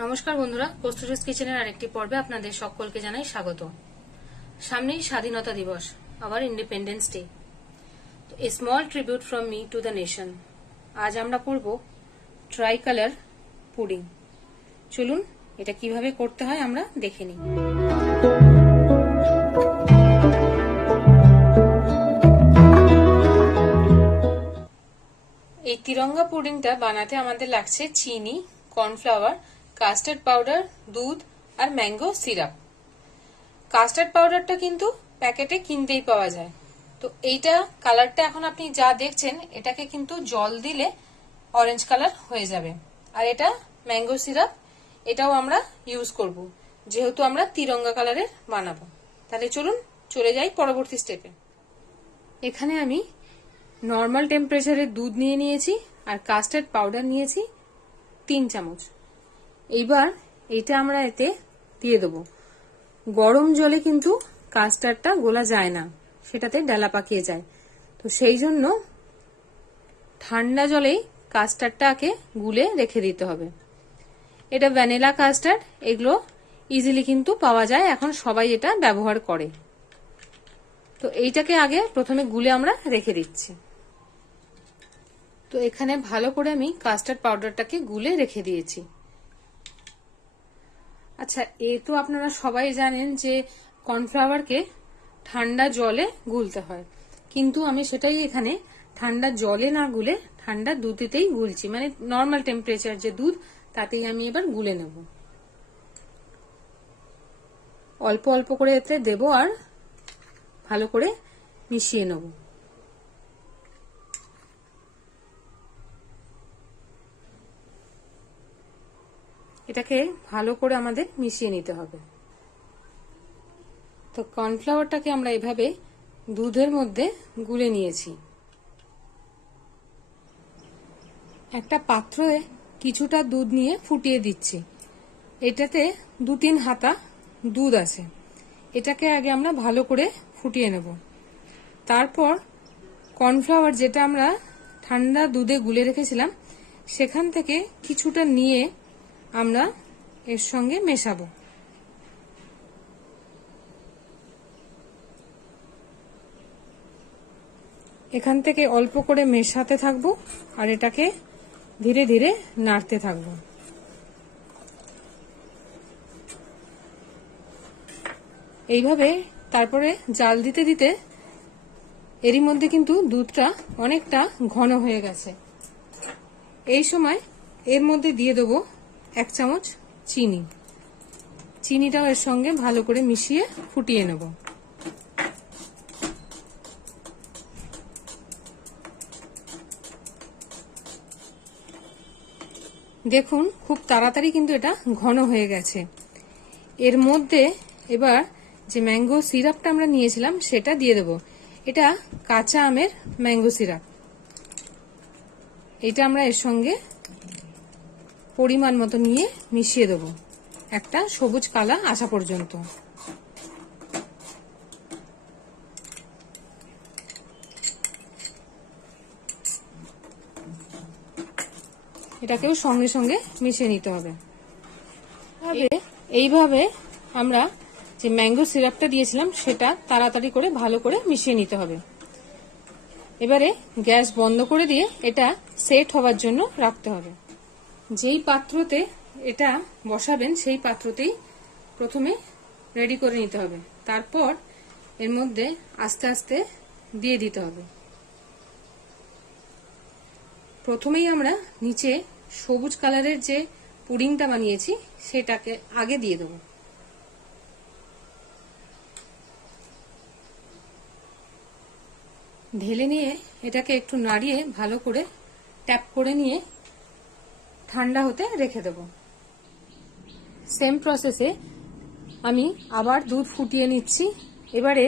নমস্কার বন্ধুরা, কস্তুরীজ কিচেনের আরেকটি পর্বে আপনাদের সকলকে জানাই স্বাগত। সামনেই স্বাধীনতা দিবস, আওয়ার ইন্ডিপেন্ডেন্স ডে। তো a small tribute from me to the nation. আজ আমরা করব ট্রাই কালার পুডিং। চলুন এটা কিভাবে করতে হয় আমরা দেখে নিই। এই তিরঙ্গা পুডিংটা বানাতে আমাদের লাগছে চিনি, কর্নফ্লাওয়ার, কাস্টার্ড পাউডার, দুধ আর ম্যাঙ্গো সিরাপ। কাস্টার্ড পাউডারটা কিন্তু প্যাকেটে কিনতেই পাওয়া যায়। তো এইটা কালারটা এখন আপনি যা দেখছেন এটাকে কিন্তু জল দিলে অরেঞ্জ কালার হয়ে যাবে। আর এটা ম্যাঙ্গো সিরাপ, এটাও আমরা ইউজ করব যেহেতু আমরা তিরঙ্গা কালারের বানাবো। তাহলে চলুন চলে যাই পরবর্তী স্টেপে। এখানে আমি নর্মাল টেম্পারেচারে দুধ নিয়ে নিয়েছি আর কাস্টার্ড পাউডার নিয়েছি 3 চামচ। এইবার এটা আমরা এতে দিয়ে দেবো। গরম জলে কিন্তু কাস্টার্ডটা গোলা যায় না, সেটাতে ডালা পাকিয়ে যায়। তো সেই জন্য ঠান্ডা জলেই কাস্টার্ডটাকে গুলে রেখে দিতে হবে। এটা ভ্যানিলা কাস্টার্ড, এগুলো ইজিলি কিন্তু পাওয়া যায়, এখন সবাই এটা ব্যবহার করে। তো এইটাকে আগে প্রথমে গুলে আমরা রেখে দিচ্ছি। তো এখানে ভালো করে আমি কাস্টার্ড পাউডারটাকে গুলে রেখে দিয়েছি। আচ্ছা, এ তো আপনারা সবাই জানেন যে কর্নফ্লাওয়ারকে ঠান্ডা জলে গুলতে হয়, কিন্তু আমি সেটাই এখানে ঠান্ডা জলে না গুলে ঠান্ডা দুধেতেই গুলছি, মানে নর্মাল টেম্পারেচার যে দুধ তাতেই আমি এবার গুলে নেব। অল্প অল্প করে এতে দেব আর ভালো করে মিশিয়ে নেব। এটাকে ভালো করে আমাদের মিশিয়ে নিতে হবে। তো কর্নফ্লাওয়ারটাকে আমরা এভাবে দুধের মধ্যে গুলে নিয়েছি। একটা পাত্রে কিছুটা দুধ নিয়ে ফুটিয়ে দিচ্ছি। এটাতে 2-3 হাতা দুধ আছে। এটাকে আগে আমরা ভালো করে ফুটিয়ে নেব। তারপর কর্নফ্লাওয়ার যেটা আমরা ঠান্ডা দুধে গুলে রেখেছিলাম সেখান থেকে কিছুটা নিয়ে আমরা এর সঙ্গে মেশাবো। এখান থেকে অল্প করে মেশাতে থাকবো আর এটাকে ধীরে ধীরে নাড়তে থাকবো। এইভাবে তারপরে জাল দিতে দিতে এরই মধ্যে কিন্তু দুধটা অনেকটা ঘন হয়ে গেছে। এই সময় এর মধ্যে দিয়ে দেবো 1 চামচ চিনি। চিনিটাও এর সঙ্গে ভালো করে মিশিয়ে ফুটিয়ে নেব। দেখুন খুব তাড়াতাড়ি কিন্তু এটা ঘন হয়ে গেছে। এর মধ্যে এবার যে ম্যাঙ্গো সিরাপটা আমরা নিয়েছিলাম সেটা দিয়ে দেব। এটা কাঁচা আমের ম্যাঙ্গো সিরাপ। এটা আমরা এর সঙ্গে পরিমাণ মতো নিয়ে মিশিয়ে দেব একটা সবুজ কালার আসা পর্যন্ত। এটাকেও সঙ্গে সঙ্গে মিশিয়ে নিতে হবে। এইভাবে আমরা যে ম্যাঙ্গো সিরাপটা দিয়েছিলাম সেটা তাড়াতাড়ি করে ভালো করে মিশিয়ে নিতে হবে। এবারে গ্যাস বন্ধ করে দিয়ে এটা সেট হওয়ার জন্য রাখতে হবে। যেই পাত্রতে এটা বসাবেন সেই পাত্রতেই প্রথমে রেডি করে নিতে হবে, তারপর এর মধ্যে আস্তে আস্তে দিয়ে দিতে হবে। প্রথমেই আমরা নিচে সবুজ কালারের যে পুডিংটা বানিয়েছি সেটাকে আগে দিয়ে দেব। ঢেলে নিয়ে এটাকে একটু নাড়িয়ে ভালো করে ট্যাপ করে নিয়ে ঠান্ডা হতে রেখে দেব। সেম প্রসেসে আমি আবার দুধ ফুটিয়ে নিচ্ছি। এবারে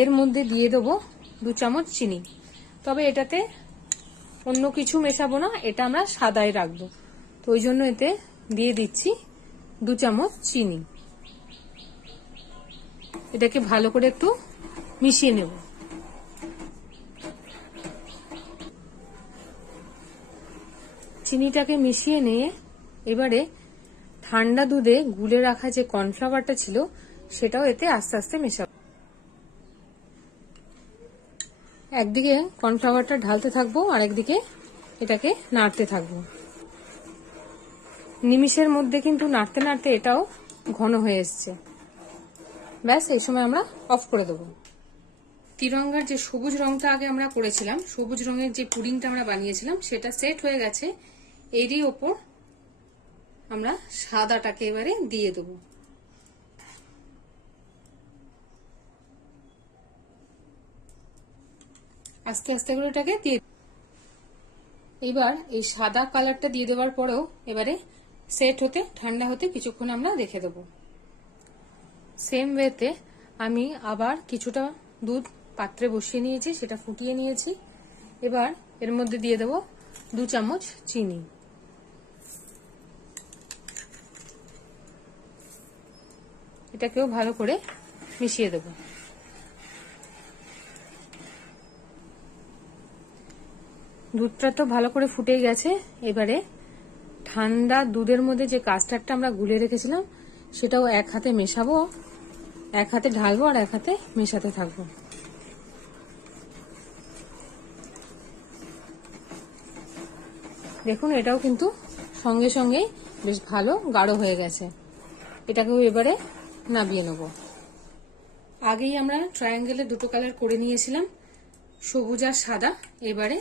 এর মধ্যে দিয়ে দেবো 2 চামচ চিনি। তবে এটাতে অন্য কিছু মেশাবো না, এটা আমরা সাদাই রাখবো। তো ওই জন্য এতে দিয়ে দিচ্ছি 2 চামচ চিনি। এটাকে ভালো করে একটু মিশিয়ে নেব। চিনিটাকে মিশিয়ে নিয়ে এবারে ঠান্ডা দুধে গুলে রাখা যে কর্নফ্লাওয়ারটা ছিল সেটাও এতে আস্তে আস্তে মেশাবো। একদিকে কর্নফ্লাওয়ারটা ঢালতে থাকবো আর একদিকে এটাকে নাড়তে থাকবো। নিমিষের মধ্যে কিন্তু নাড়তে নাড়তে এটাও ঘন হয়ে এসছে। ব্যাস, এই সময় আমরা অফ করে দেবো। তিরঙ্গার যে সবুজ রংটা আগে আমরা করেছিলাম, সবুজ রঙের যে পুডিংটা আমরা বানিয়েছিলাম সেটা সেট হয়ে গেছে। এরই ওপর আমরা সাদাটাকে এবারে দিয়ে দেবো। আস্তে আস্তে করে এটাকে দিয়ে, এবার এই সাদা কালারটা দিয়ে দেওয়ার পরেও এবারে সেট হতে, ঠান্ডা হতে কিছুক্ষণ আমরা রেখে দেবো। সেম ওয়েতে আমি আবার কিছুটা দুধ পাত্রে বসিয়ে নিয়েছি, সেটা ফুটিয়ে নিয়েছি। এবার এর মধ্যে দিয়ে দেবো 2 চামচ চিনি। এটাকেও ভালো করে মিশিয়ে দেবো। দুধটা তো ভালো করে ফুটে গেছে। এবারে ঠান্ডা দুধের মধ্যে যে কাস্টার্ডটা আমরা গুলে রেখেছিলাম সেটাও এক হাতে মেশাবো, এক হাতে ঢালবো আর এক হাতে মেশাতে থাকবো। দেখুন এটাও কিন্তু সঙ্গে সঙ্গে বেশ ভালো গাঢ় হয়ে গেছে। এটাকেও এবারে নামিয়ে নেব। আগেই আমরা ট্রায়াঙ্গেলে দুটো কালার করে নিয়েছিলাম, সবুজ আর সাদা। এবারে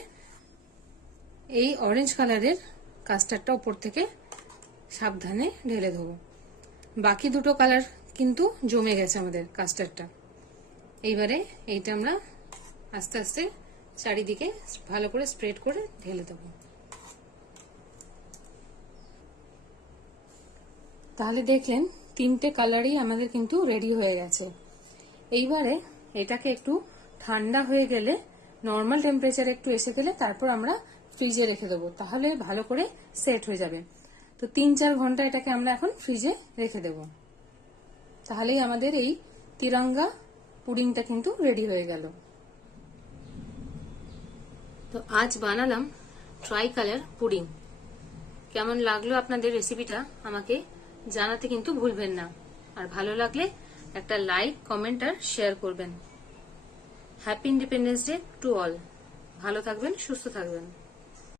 এই অরেঞ্জ কালারের কাস্টার্ডটা উপর থেকে সাবধানে ঢেলে দেবো। বাকি দুটো কালার কিন্তু জমে গেছে আমাদের কাস্টার্ডটা। এইবারে এইটা আমরা আস্তে আস্তে চারিদিকে ভালো করে স্প্রেড করে ঢেলে দেবো। তাহলে দেখলেন 3টে কালারই আমাদের কিন্তু রেডি হয়ে গেছে। এইবারে এটাকে একটু ঠান্ডা হয়ে গেলে, নর্মাল টেম্পারেচারে একটু এসে গেলে তারপর আমরা ফ্রিজে রেখে দেবো, তাহলে ভালো করে সেট হয়ে যাবে। তো 3-4 ঘন্টা এটাকে আমরা এখন ফ্রিজে রেখে দেব। তাহলেই আমাদের এই তিরঙ্গা পুডিংটা কিন্তু রেডি হয়ে গেল। তো আজ বানালাম ট্রাই কালার পুডিং। কেমন লাগলো আপনাদের রেসিপিটা আমাকে জানাতে কিন্তু ভুলবেন না। আর ভালো লাগলে একটা লাইক, কমেন্ট আর শেয়ার করবেন। Happy independence day to all. ভালো থাকবেন, সুস্থ থাকবেন।